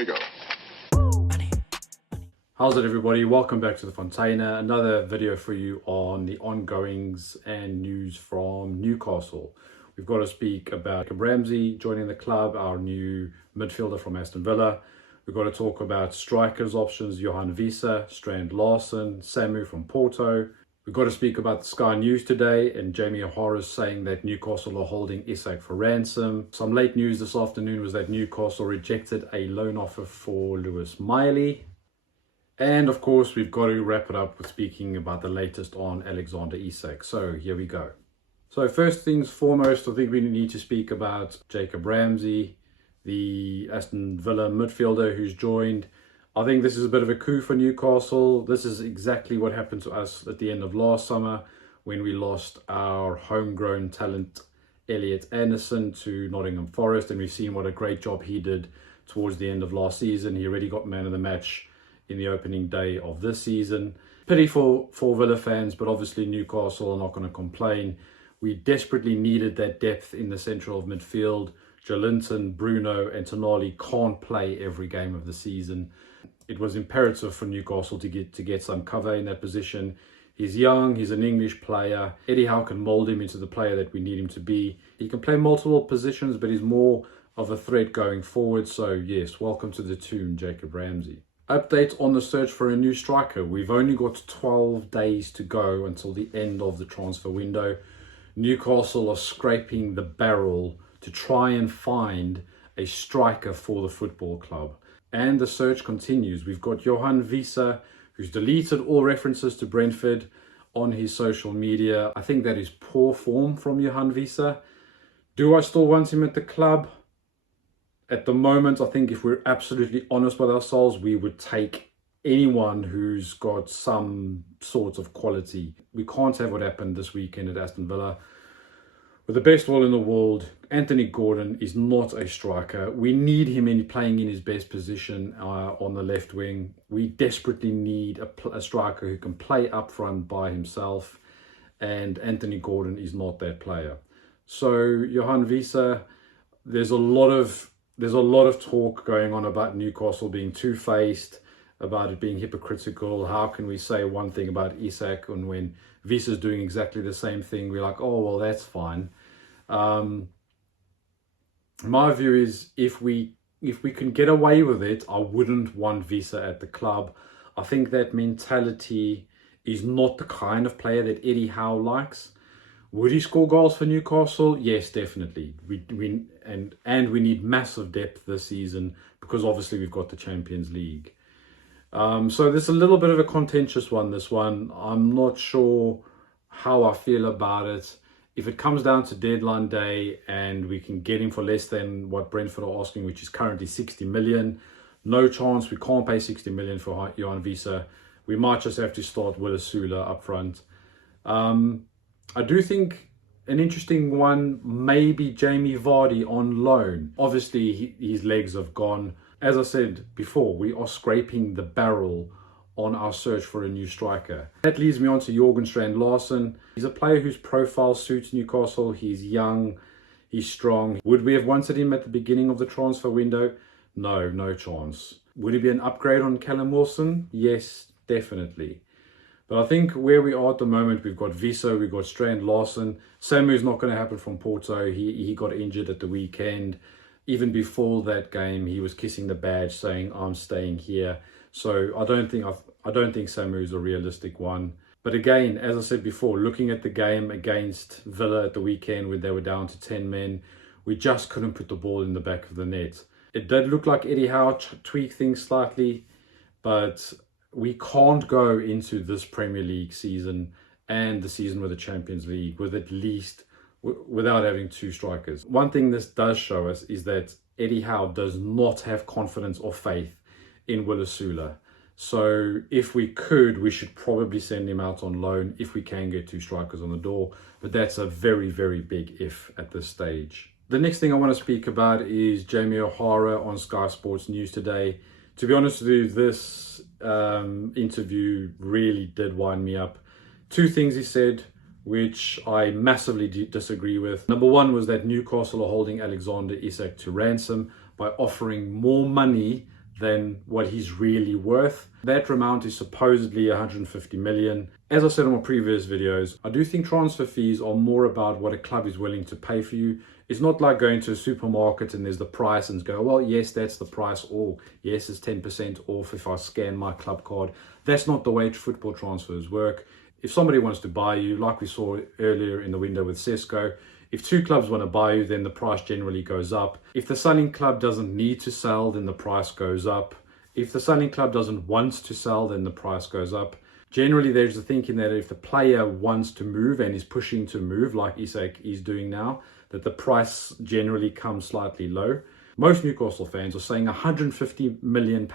we go. How's it, everybody? Welcome back to the Fontainer. Another video for you on the ongoings and news from Newcastle. We've got to speak about Jacob Ramsey joining the club, our new midfielder from Aston Villa. We've got to talk about strikers options, Johan Visa, Strand Larsen, Samu from Porto. We've got to speak about the Sky News today and Jamie O'Hara's saying that Newcastle are holding Isak for ransom. Some late news this afternoon was that Newcastle rejected a loan offer for Lewis Miley. And of course, we've got to wrap it up with speaking about the latest on Alexander Isak. So here we go. So first things foremost, I think we need to speak about Jacob Ramsey, the Aston Villa midfielder who's joined. I think this is a bit of a coup for Newcastle. This is exactly what happened to us at the end of last summer when we lost our homegrown talent, Elliot Anderson, to Nottingham Forest. And we've seen what a great job he did towards the end of last season. He already got man of the match in the opening day of this season. Pity for Villa fans, but obviously Newcastle are not going to complain. We desperately needed that depth in the central of midfield. Joelinton, Bruno and Tonali can't play every game of the season. It was imperative for Newcastle to get some cover in that position. He's young, he's an English player. Eddie Howe can mould him into the player that we need him to be. He can play multiple positions, but he's more of a threat going forward. So yes, welcome to the tune, Jacob Ramsey. Update on the search for a new striker. We've only got 12 days to go until the end of the transfer window. Newcastle are scraping the barrel to try and find a striker for the football club. And the search continues. We've got Johan Visa, who's deleted all references to Brentford on his social media. I think that is poor form from Johan Visa. Do I still want him at the club? At the moment, I think if we're absolutely honest with ourselves, we would take anyone who's got some sort of quality. We can't have what happened this weekend at Aston Villa. With the best will in the world, Anthony Gordon is not a striker. We need him playing in his best position on the left wing. We desperately need a striker who can play up front by himself. And Anthony Gordon is not that player. So Johan Visa, there's a lot of talk going on about Newcastle being two-faced, about it being hypocritical. How can we say one thing about Isak and when Visa's doing exactly the same thing, we're like, oh, well, that's fine. My view is if we can get away with it, I wouldn't want Visa at the club. I think that mentality is not the kind of player that Eddie Howe likes. Would he score goals for Newcastle? Yes, definitely. We need massive depth this season because obviously we've got the Champions League. So there's a little bit of a contentious one, this one. I'm not sure how I feel about it. If it comes down to deadline day and we can get him for less than what Brentford are asking, which is currently 60 million, no chance. We can't pay 60 million for Johan Visa. We might just have to start Willis Sula up front. I do think an interesting one may be Jamie Vardy on loan. Obviously, his legs have gone. As I said before, we are scraping the barrel on our search for a new striker. That leads me on to Jørgen Strand Larsen. He's a player whose profile suits Newcastle. He's young, he's strong. Would we have wanted him at the beginning of the transfer window? No, no chance. Would he be an upgrade on Callum Wilson? Yes, definitely. But I think where we are at the moment, we've got Visa, we've got Strand Larsen. Samu's not going to happen from Porto. He got injured at the weekend. Even before that game, he was kissing the badge saying, I'm staying here. So I don't think Samu is a realistic one. But again, as I said before, looking at the game against Villa at the weekend when they were down to 10 men, we just couldn't put the ball in the back of the net. It did look like Eddie Howe tweaked things slightly, but we can't go into this Premier League season and the season with the Champions League without having two strikers. One thing this does show us is that Eddie Howe does not have confidence or faith in Willis Sula. So if we could, we should probably send him out on loan if we can get two strikers on the door. But that's a very, very big if at this stage. The next thing I want to speak about is Jamie O'Hara on Sky Sports News today. To be honest with you, this interview really did wind me up. Two things he said, which I massively disagree with. Number one was that Newcastle are holding Alexander Isak to ransom by offering more money than what he's really worth. That amount is supposedly 150 million. As I said in my previous videos, I do think transfer fees are more about what a club is willing to pay for you. It's not like going to a supermarket and there's the price and go, well, yes, that's the price, or yes, it's 10% off if I scan my club card. That's not the way football transfers work. If somebody wants to buy you, like we saw earlier in the window with Sesko, if two clubs want to buy you, then the price generally goes up. If the selling club doesn't need to sell, then the price goes up. If the selling club doesn't want to sell, then the price goes up. Generally, there's the thinking that if the player wants to move and is pushing to move, like Isak is doing now, that the price generally comes slightly low. Most Newcastle fans are saying £150 million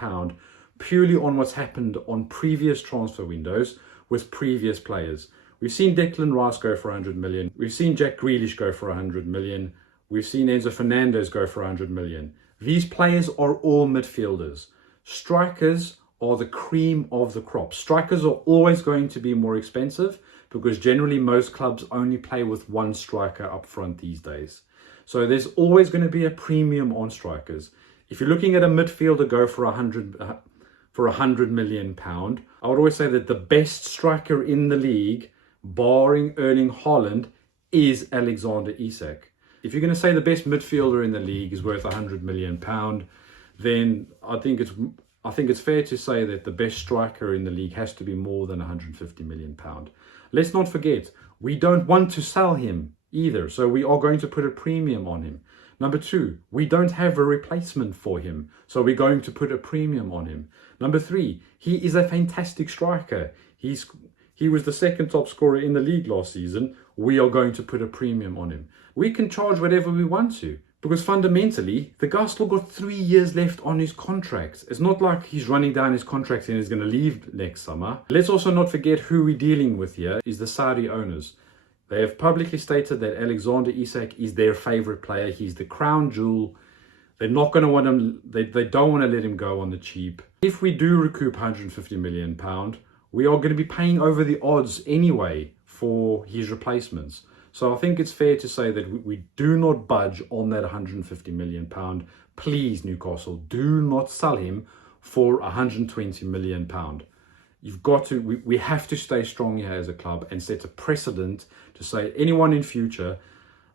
purely on what's happened on previous transfer windows with previous players. We've seen Declan Rice go for 100 million. We've seen Jack Grealish go for 100 million. We've seen Enzo Fernandez go for 100 million. These players are all midfielders. Strikers are the cream of the crop. Strikers are always going to be more expensive because generally most clubs only play with one striker up front these days. So there's always going to be a premium on strikers. If you're looking at a midfielder go for 100 million pound, I would always say that the best striker in the league, barring Erling Haaland, is Alexander Isak. If you're going to say the best midfielder in the league is worth 100 million pound, then I think it's fair to say that the best striker in the league has to be more than 150 million pound. Let's not forget, we don't want to sell him either, so we are going to put a premium on him. Number two, we don't have a replacement for him, so we're going to put a premium on him. Number three, he is a fantastic striker. He was the second top scorer in the league last season. We are going to put a premium on him. We can charge whatever we want to, because fundamentally, the guy's still got 3 years left on his contract. It's not like he's running down his contract and he's going to leave next summer. Let's also not forget who we're dealing with here is the Saudi owners. They have publicly stated that Alexander Isak is their favorite player. He's the crown jewel. They're not going to want him, they don't want to let him go on the cheap. If we do recoup 150 million pound, we are going to be paying over the odds anyway for his replacements. So I think it's fair to say that we do not budge on that 150 million pound. Please, Newcastle, do not sell him for 120 million pound. You've got to, we have to stay strong here as a club and set a precedent to say anyone in future,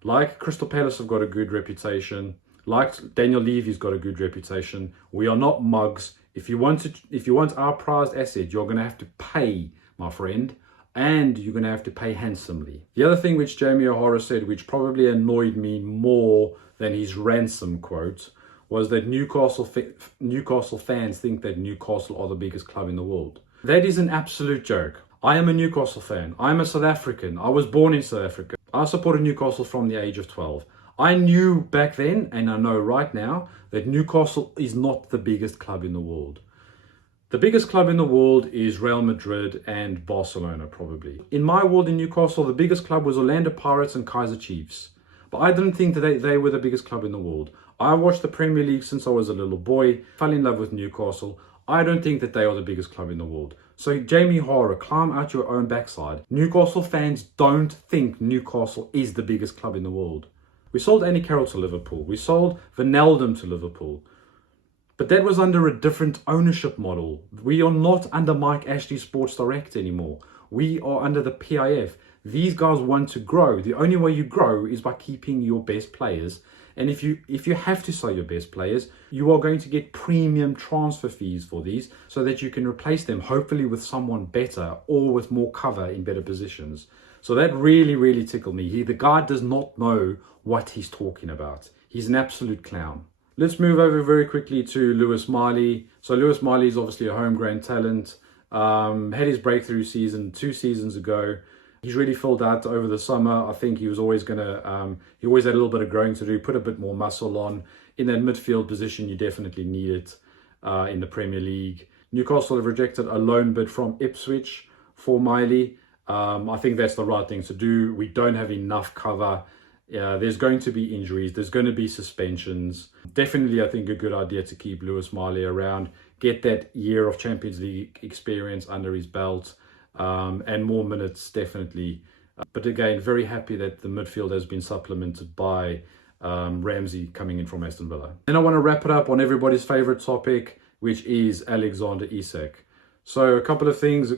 like Crystal Palace have got a good reputation, like Daniel Levy's got a good reputation. We are not mugs. If you want our prized asset, you're going to have to pay, my friend, and you're going to have to pay handsomely. The other thing which Jamie O'Hara said, which probably annoyed me more than his ransom quote, was that Newcastle fans think that Newcastle are the biggest club in the world. That is an absolute joke. I am a Newcastle fan. I'm a South African. I was born in South Africa. I supported Newcastle from the age of 12. I knew back then, and I know right now, that Newcastle is not the biggest club in the world. The biggest club in the world is Real Madrid and Barcelona, probably. In my world in Newcastle, the biggest club was Orlando Pirates and Kaizer Chiefs. But I didn't think that they were the biggest club in the world. I watched the Premier League since I was a little boy, fell in love with Newcastle. I don't think that they are the biggest club in the world. So Jamie O'Hara, climb out your own backside. Newcastle fans don't think Newcastle is the biggest club in the world. We sold Andy Carroll to Liverpool. We sold Wijnaldum to Liverpool. But that was under a different ownership model. We are not under Mike Ashley Sports Direct anymore. We are under the PIF. These guys want to grow. The only way you grow is by keeping your best players. And if you have to sell your best players, you are going to get premium transfer fees for these so that you can replace them, hopefully with someone better or with more cover in better positions. So that really, really tickled me. The guy does not know what he's talking about. He's an absolute clown. Let's move over very quickly to Lewis Miley. So Lewis Miley is obviously a homegrown talent. Had his breakthrough season 2 seasons ago. He's really filled out over the summer. I think he was always he always had a little bit of growing to do, put a bit more muscle on. In that midfield position, you definitely need it in the Premier League. Newcastle have rejected a loan bid from Ipswich for Miley. I think that's the right thing to do. We don't have enough cover. There's going to be injuries. There's going to be suspensions. Definitely, I think a good idea to keep Lewis Miley around, get that year of Champions League experience under his belt, and more minutes, definitely. But again, very happy that the midfield has been supplemented by Ramsey coming in from Aston Villa. Then I want to wrap it up on everybody's favourite topic, which is Alexander Isak. So a couple of things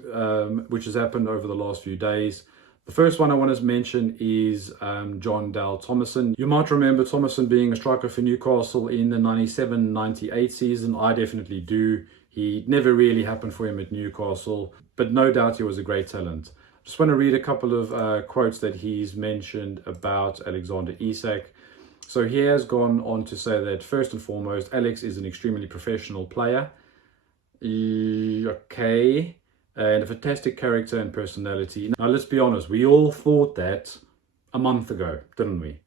which has happened over the last few days. The first one I want to mention is John Dale Thomason. You might remember Thomason being a striker for Newcastle in the 97-98 season. I definitely do. He never really happened for him at Newcastle, but no doubt he was a great talent. Just want to read a couple of quotes that he's mentioned about Alexander Isak. So he has gone on to say that first and foremost, Alex is an extremely professional player. Okay. And a fantastic character and personality. Now, let's be honest, we all thought that a month ago, didn't we?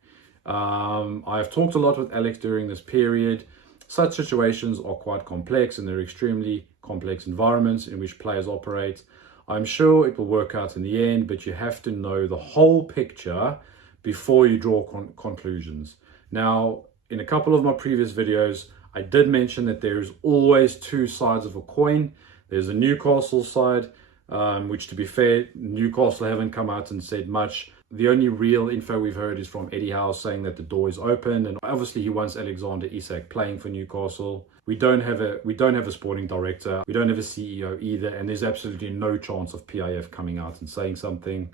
I've talked a lot with Alex during this period. Such situations are quite complex, and they're extremely complex environments in which players operate. I'm sure it will work out in the end, but you have to know the whole picture before you draw conclusions. Now, in a couple of my previous videos, I did mention that there's always two sides of a coin. There's a Newcastle side, which, to be fair, Newcastle haven't come out and said much. The only real info we've heard is from Eddie Howe saying that the door is open, and obviously he wants Alexander Isak playing for Newcastle. We don't have a sporting director. We don't have a CEO either, and there's absolutely no chance of PIF coming out and saying something.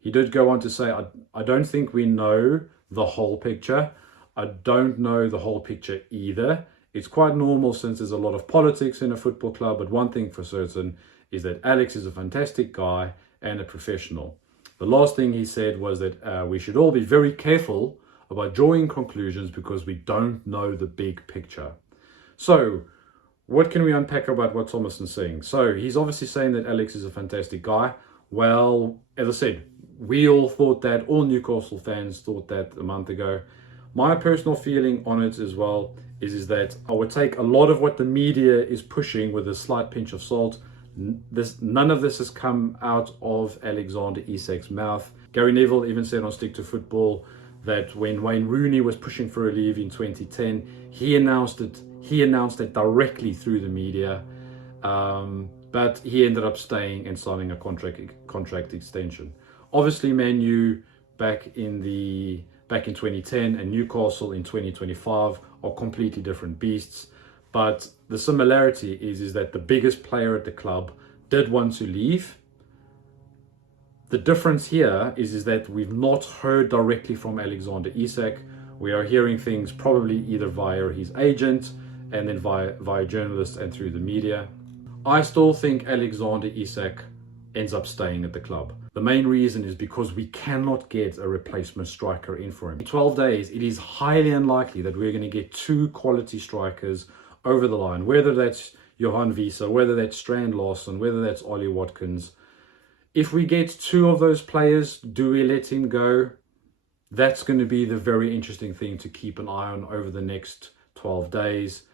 He did go on to say, I don't think we know the whole picture. I don't know the whole picture either. It's quite normal since there's a lot of politics in a football club, but one thing for certain is that Alex is a fantastic guy and a professional. The last thing he said was that we should all be very careful about drawing conclusions because we don't know the big picture. So, what can we unpack about what Thomason's saying? So, he's obviously saying that Alex is a fantastic guy. Well, as I said, we all thought that, all Newcastle fans thought that a month ago. My personal feeling on it as well is that I would take a lot of what the media is pushing with a slight pinch of salt. None of this has come out of Alexander Isak's mouth. Gary Neville even said on Stick to Football that when Wayne Rooney was pushing for a leave in 2010, he announced it directly through the media. But he ended up staying and signing a contract extension. Obviously, Man U back in 2010 and Newcastle in 2025 are completely different beasts. But the similarity is that the biggest player at the club did want to leave. The difference here is that we've not heard directly from Alexander Isak. We are hearing things probably either via his agent and then via journalists and through the media. I still think Alexander Isak ends up staying at the club. The main reason is because we cannot get a replacement striker in for him. In 12 days, it is highly unlikely that we're going to get two quality strikers over the line, whether that's Johan Wiese, whether that's Strand Larsen, whether that's Ollie Watkins. If we get two of those players, do we let him go? That's going to be the very interesting thing to keep an eye on over the next 12 days.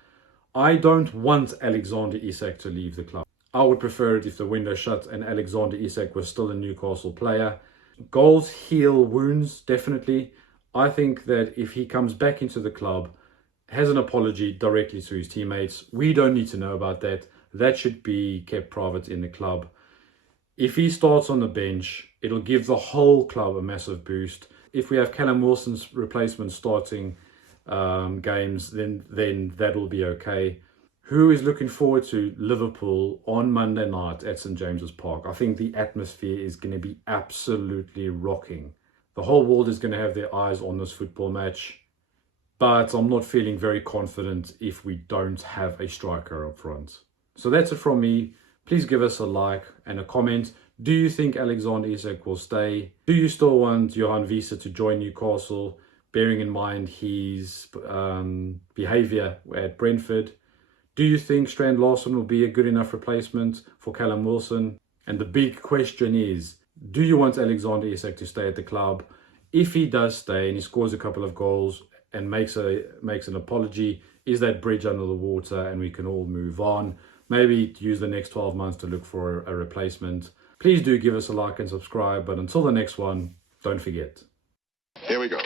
I don't want Alexander Isak to leave the club. I would prefer it if the window shut and Alexander Isak was still a Newcastle player. Goals heal wounds, definitely. I think that if he comes back into the club, has an apology directly to his teammates, we don't need to know about that. That should be kept private in the club. If he starts on the bench, it'll give the whole club a massive boost. If we have Callum Wilson's replacement starting games, then that'll be okay. Who is looking forward to Liverpool on Monday night at St James's Park? I think the atmosphere is going to be absolutely rocking. The whole world is going to have their eyes on this football match. But I'm not feeling very confident if we don't have a striker up front. So that's it from me. Please give us a like and a comment. Do you think Alexander Isak will stay? Do you still want Johan Wiese to join Newcastle, bearing in mind his behaviour at Brentford? Do you think Strand Larsen will be a good enough replacement for Callum Wilson? And the big question is, do you want Alexander Isak to stay at the club? If he does stay and he scores a couple of goals and makes an apology, is that bridge under the water and we can all move on? Maybe use the next 12 months to look for a replacement. Please do give us a like and subscribe, but until the next one, don't forget. Here we go.